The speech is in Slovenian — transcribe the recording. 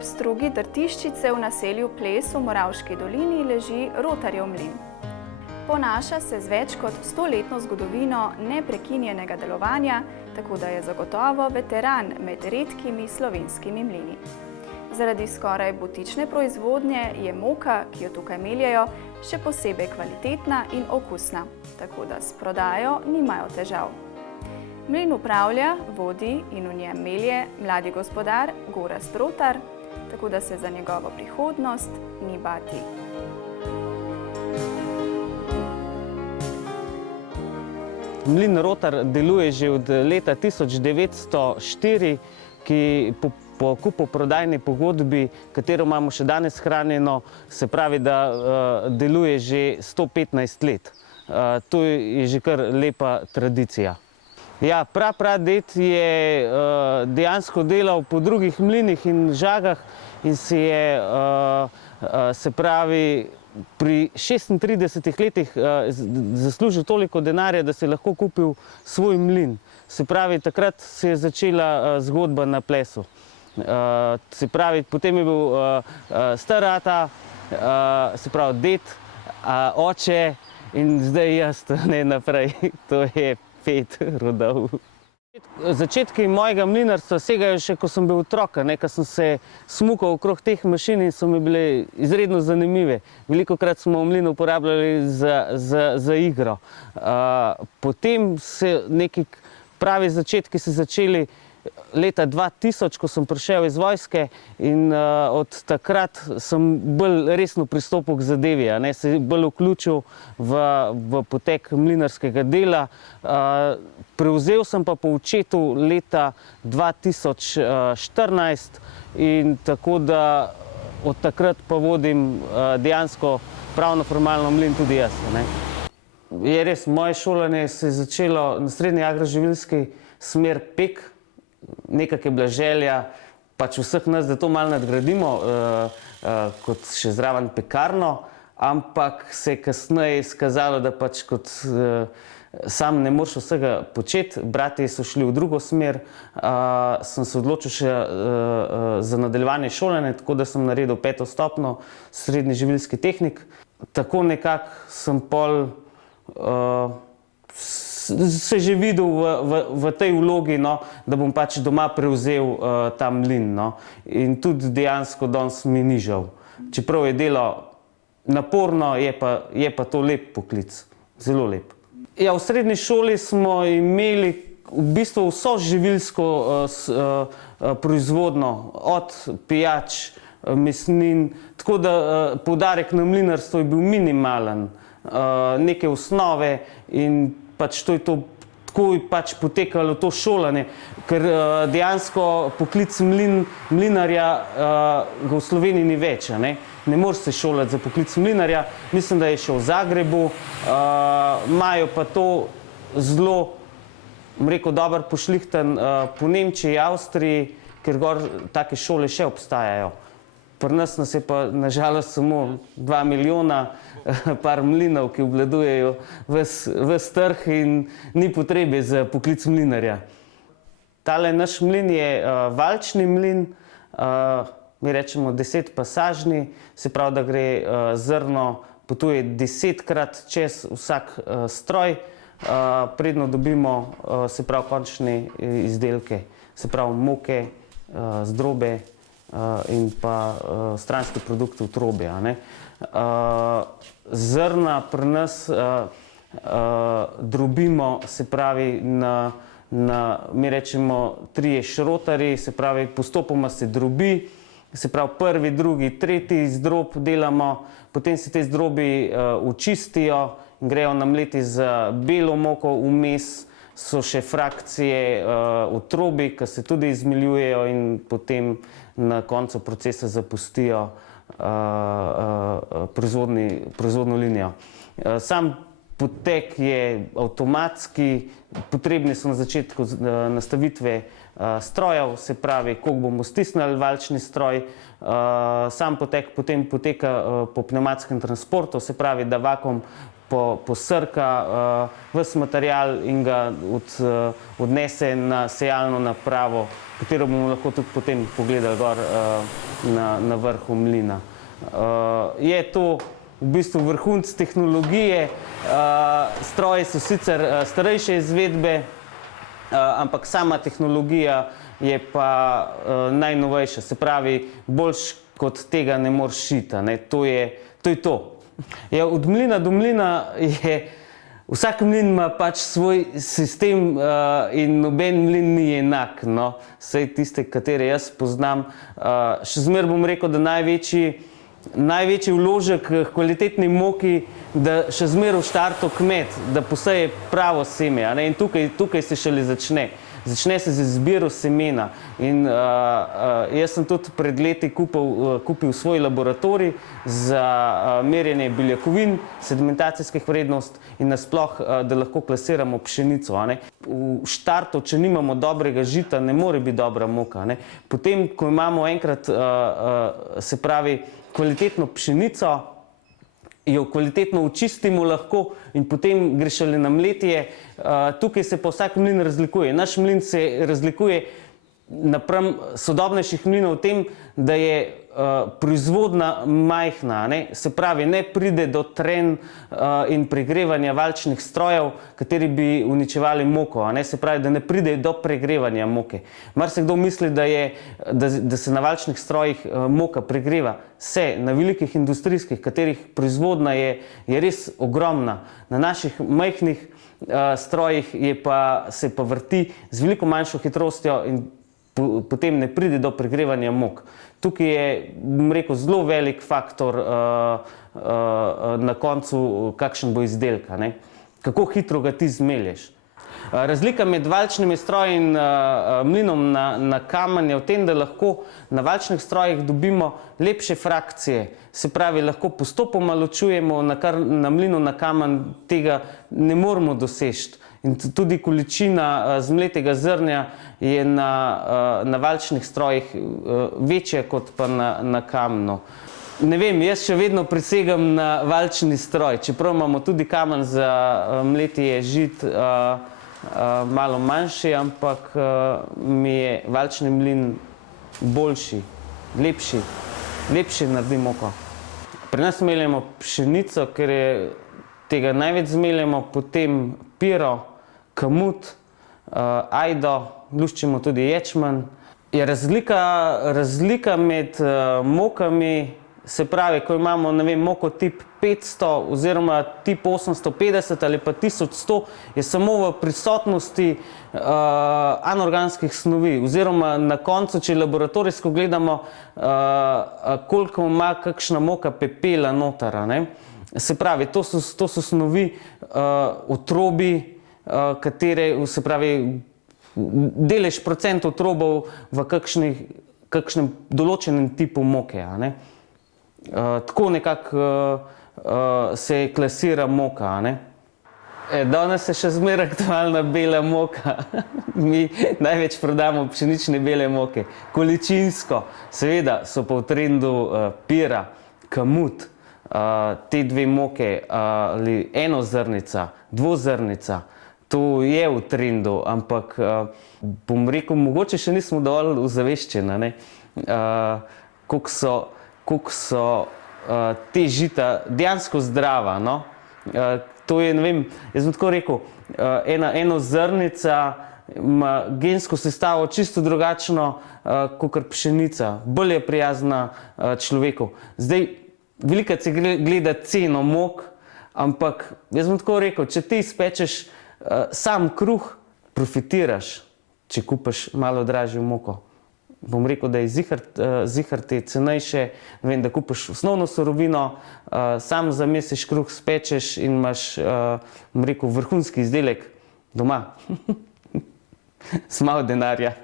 Ob strugi Drtiščice v naselju Ples v Moravški dolini leži Rotarjev mlin. Ponaša se z več kot 100-letno zgodovino neprekinjenega delovanja, tako da je zagotovo veteran med redkimi slovenskimi mlini. Zaradi skoraj butične proizvodnje je moka, ki jo tukaj meljejo, še posebej kvalitetna in okusna, tako da s prodajo nimajo težav. Mlin upravlja, vodi in v njem melje mladi gospodar Gorazd Rotar, tako da se za njegovo prihodnost ni bati. Mlin Rotar deluje že od leta 1904, ki po kupoprodajni pogodbi, katero imamo še danes hranjeno, se pravi, da deluje že 115 let. To je že kar lepa tradicija. Ja, praded je dejansko delal po drugih mlinih in žagah in si je, se pravi, pri 36 letih zaslužil toliko denarja, da si je lahko kupil svoj mlin. Se pravi, takrat se je začela zgodba na Plesu. Se pravi, potem je bil star ata, se pravi, ded, oče in zdaj jaz, ne naprej. To je 5 rodov. Začetki mojega mlinarstva segajo še, ko sem bil otrok, ko sem se smukal okrog teh mašin in so mi bile izredno zanimive. Velikokrat smo mlin uporabljali za igro. Potem se neki pravi začetki se začeli leta 2000, ko sem prišel iz vojske in od takrat sem bolj resno pristopil k zadevi, se bolj vključil v potek mlinarskega dela. Prevzel sem pa po očetu leta 2014 in tako da od takrat pa vodim dejansko pravno formalno mlin tudi jaz. Je res, moje šolanje se je začelo na srednji agroživilski smer Pek. Nekako je bila želja pač vseh nas, da to malo nadgradimo, kot še zraven pekarno, ampak se je kasneje izkazalo, da pač kot sam ne moreš vsega početi. Bratje so šli v drugo smer, sem se odločil še za nadaljevanje šolanja, tako da sem naredil 5. stopnjo srednji živilski tehnik. Tako nekako sem pol se že videl v tej vlogi, da bom pač doma prevzel ta mlin. In tudi dejansko danes mi ni žal. Čeprav je delo naporno, je pa to lep poklic. Zelo lep. Ja, v srednji šoli smo imeli v bistvu vso živilsko proizvodnjo, od pijač, mesnin, tako da poudarek na mlinarstvu je bil minimalen. Neke osnove in pač to je to, tako je pač potekalo to šolanje, ker dejansko poklic mlinarja ga v Sloveniji ni več. Ne moreš se šolati za poklic mlinarja, mislim, da je še v Zagrebu, imajo pa to zelo, bom rekel, dober pošlihten po Nemčiji, Avstriji, ker gor take šole še obstajajo. Pri nas je pa nažalost samo 2 milijona, par mlinov, ki obvladujejo ves trg in ni potrebe za poklic mlinarja. Tale naš mlin je valčni mlin, mi rečemo 10-pasažni, se pravi, da gre zrno, potuje 10-krat čez vsak stroj, predno dobimo, se pravi, končne izdelke, se pravi, moke, zdrobe in pa stranski produkti v trobi. Zrna pri nas drobimo, se pravi, mi rečemo 3 šrotarji, se pravi, postopoma se drobi, se pravi, prvi, drugi, tretji zdrob delamo, potem se te zdrobi očistijo in grejo namleti z belo moko, vmes so še frakcije v trobi, ki se tudi izmeljujejo in potem na koncu procesa zapustijo proizvodno linijo. Sam potek je avtomatski, potrebni so na začetku nastavitve strojev, se pravi, koliko bomo stisnili valčni stroj. Sam potek potem poteka po pnevmatskem transportu, se pravi, da vakuum posrka ves material in ga odnese na sejalno napravo, katero bomo lahko tudi potem pogledali gor na vrhu mlina. Je to v bistvu vrhunec tehnologije, stroji so sicer starejše izvedbe, ampak sama tehnologija je pa najnovejša, se pravi, boljš kot tega ne moreš šiti, to je to. Ja, od mlina do mlina vsak mlin ima pač svoj sistem in noben mlin ni enak, no. Vsaj tiste, katere jaz poznam. Še zmeraj bom rekel, da največji vložek k kvalitetni moki, da še zmeraj v štartu kmet, da poseje pravo seme, in tukaj se šele začne. Začne se z izbiro semena in jaz sem tudi pred leti kupil svoj laboratorij za merjenje beljakovin, sedimentacijskih vrednost in nasploh, da lahko klasiramo pšenico. V štartu, če nimamo dobrega žita, ne more biti dobra moka. Potem, ko imamo enkrat, se pravi, kvalitetno pšenico, jo kvalitetno očistimo lahko in potem gre šele na mletje. Tukaj se pa vsak mlin razlikuje. Naš mlin se razlikuje napram sodobnejših mlinov v tem, da je proizvodnja majhna, se pravi, ne pride do trenj in pregrevanja valčnih strojev, kateri bi uničevali moko, se pravi, da ne pride do pregrevanja moke. Marsikdo misli, da se na valčnih strojih moka pregreva. Se, na velikih industrijskih, katerih proizvodnja je res ogromna. Na naših majhnih strojih se pa vrti z veliko manjšo hitrostjo in potem ne pride do pregrevanja mok. Tukaj je, bom rekel, zelo velik faktor na koncu, kakšen bo izdelka, kako hitro ga ti zmelješ. Razlika med valčnimi stroji in mlinom na kamen je v tem, da lahko na valčnih strojih dobimo lepše frakcije. Se pravi, lahko postopoma ločujemo, kar na mlinu na kamen tega ne moremo doseči. In tudi količina zmletega zrnja je na valčnih strojih večja kot pa na kamnu. Ne vem, jaz še vedno prisegam na valčni stroj, čeprav imamo tudi kamen za mletje žit malo manjši, ampak mi je valčni mlin boljši, lepši naredi moko. Pri nas zmeljemo pšenico, ker je tega največ zmeljemo, potem piro, kamut, ajdo, luščimo tudi ječmen. Je razlika med mokami, se pravi, ko imamo, ne vem, moko tip 500 oziroma tip 850 ali pa 1100, je samo v prisotnosti anorganskih snovi oziroma na koncu, če laboratorijsko gledamo, koliko ima kakšna moka pepela notara. Se pravi, to so snovi otrobi, katere, se pravi, delež procent otrobov v kakšnem določenem tipu moke. Tako nekako se klasira moka. Danes je še zmeraj aktualna bela moka. Mi največ prodamo pšenične bele moke. Količinsko, seveda, so pa v trendu pira, kamut, te dve moke, ali enozrnica, dvozrnica. To je v trendu, ampak bom rekel, mogoče še nismo dovolj ozaveščeni, koliko so te žita dejansko zdrava. To je, ne vem, jaz bom tako rekel, enozrnica ima gensko sestavo čisto drugačno kot pšenica, bolj je prijazna človeku. Zdaj, velikokrat se gleda ceno mok, ampak jaz bom tako rekel, če ti spečeš sam kruh, profitiraš, če kupiš malo dražjo moko. Bom rekel, da je zihar te cenejše, da kupiš osnovno surovino, sam zamesiš kruh, spečeš in imaš, bom rekel, vrhunski izdelek doma. Z malo denarja.